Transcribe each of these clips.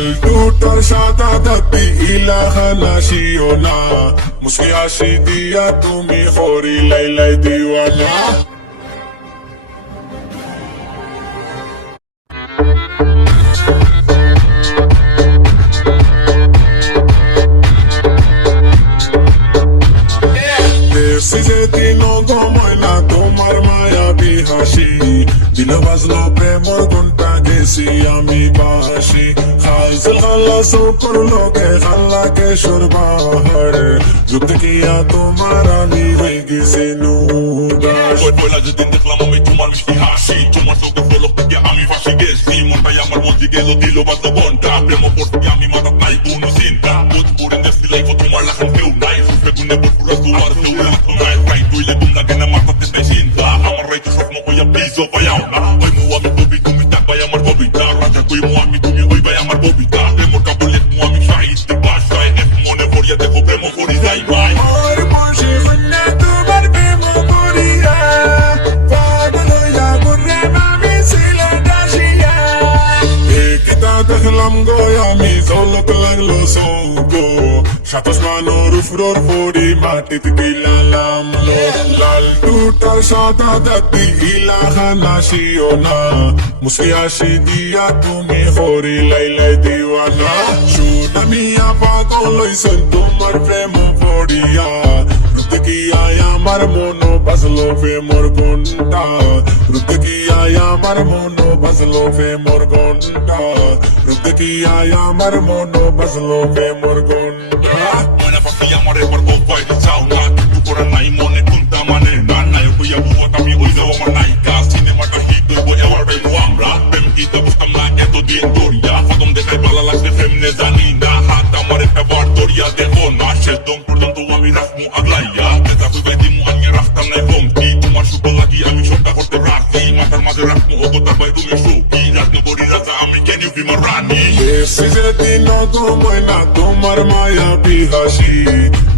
লাল টুটার সাদা দাবি ইলাহা নাসিও না মুসকি হাসি দিয়া তুমি হরি লাইলাই দিওয়ানা সেদিন গময় না তোমার মায়াবী হাসি দিল বাজলো প্রেমর ঘন্টা গেছি আমি বাসি খাইছিল খাল্লা সুপুর লোকে খাল্লা কেশর বাহারে যুক্ত কিয়া তোমার আমি হয়ে গেছি নুদাস পয়লা যেদিন দেখলাম আমি তোমার মিষ্টি হাসি তোমার চোখে পলক থেকে আমি ফাঁসি গেছি মনটাই আমার মধ্যে গেল দিল বাজলো ঘন্টা প্রেম পড়তে আমি মানব নাই কোনো চিন্তা বোধ করে দেখছি লাইফ তোমার লাখান কেউ নাই সুখে গুনে পুরো তোমার কেউ নাই রাইট হইলে তোমরা কেন মাথাতে তাই চিন্তা আমার রাইট স্বপ্ন হইয়া প্লিজ ও পাইও না ওই মু আমি কবি তুমি তাকাই আমার কবিতা রাজা কই মু আমি তুমি ওই ভাই আমার কবিতা প্রেম কাবলে মু আমি সাহিত্য ভাষায় এক মনে পড়িয়া দেখো প্রেম করি যাই ভাই আর বসে মনে তোমার প্রেম করিয়া পাগল হইয়া ঘুরে আমি ছিল দাসিয়া একতা দেখলাম গো আমি ঝলক লাগলো সৌগো সাতাশ মানোর উপর পড়ি মাটিতে বিলালাম লাল টুটার সাদা দাবি ইলাহা নাসিও না মুসকি হাসি দিয়া তুমি হরি লাইলাই দিওয়ানা সুনামিয়া পাগল হইছেন তোমার প্রেম পড়িয়া রুতে কি আয় আমার মন বাজলো প্রেমর ঘন্টা রুতে কি আয় আমার মন বাজলো প্রেমর ঘন্টা রুতে কি আয় আমার মন বাজলো প্রেমর ঘন্টা মনে ফাঁকি আমার এবার কোপাই চাও না কিছু করার নাই মনে কোনটা মানে না নায়ক হইয়া বুয়াত আমি ওই যাও আমার নায়িকা সিনেমাটা হিট হইব এবার পাইবো আমরা প্রেম গীতা বুঝতাম না এতদিন দরিয়া প্রথম দেখাই ভালো লাগছে ফেমনে জানি না হাত আমার একটা বার দরিয়া দেখো না শেষ দম পর্যন্ত আমি রাখবো আগলাইয়া বেতা কইবাই দিমু আমি রাখতাম নাই কমতি তোমার সুখ লাগি আমি সবটা করতে রাখি মাথার মাঝে রাখবো অগতার ভাই তুমি সুখী রাজনগরী রাজা আমি ক্যান ইউ বি মাই রানী সেদিন গময় না তোমার মায়াবী হাসি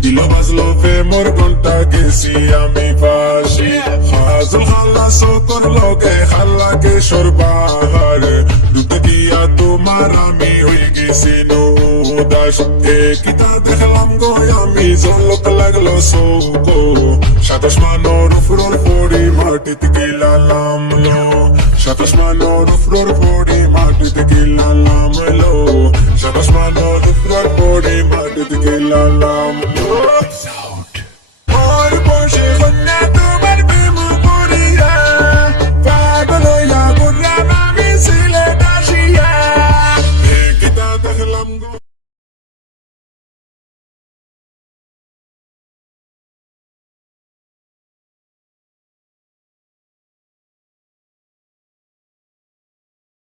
দিল বাজলো প্রেমর ঘন্টা গেছি আমি ফাঁসি হাজল খাল্লা সকর লগে খাল্লা কেশর বাহারে দুতে দিয়া তোমার আমি হয়ে গেছি নুদাস কিতা দেখলাম গো আমি ঝলক লাগলো সৌকো সাতাশ মানোর উপর পড়ি মাটিতে গিলালাম সাতাশ মানোর উপর পড়ি মাটিতে গিলালাম